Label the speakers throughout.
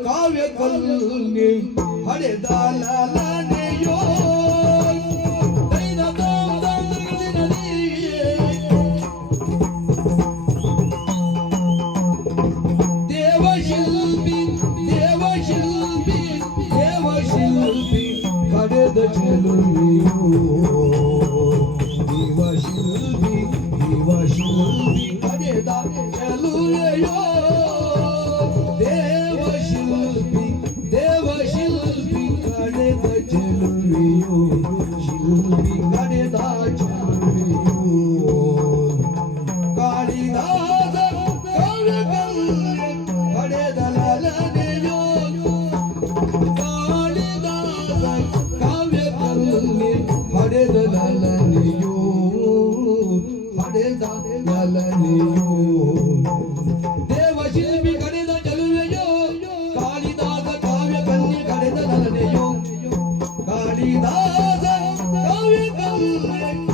Speaker 1: ಕಾವ್ಯ ಕಲ್ನಿ ಹಡೆದಾಲನೆಯೋ ದೈನ ದಾಮ್ ದಾಮ್ ದಿನದಿಯೇ. ದೇವಶಿಲ್ಪಿ ದೇವಶಿಲ್ಪಿ ದೇವಶಿಲ್ಪಿ ಕಡೆದ ಚೆಲುವಿಯೋ Shigun Biga Kalidas काव्य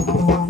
Speaker 1: Thank you.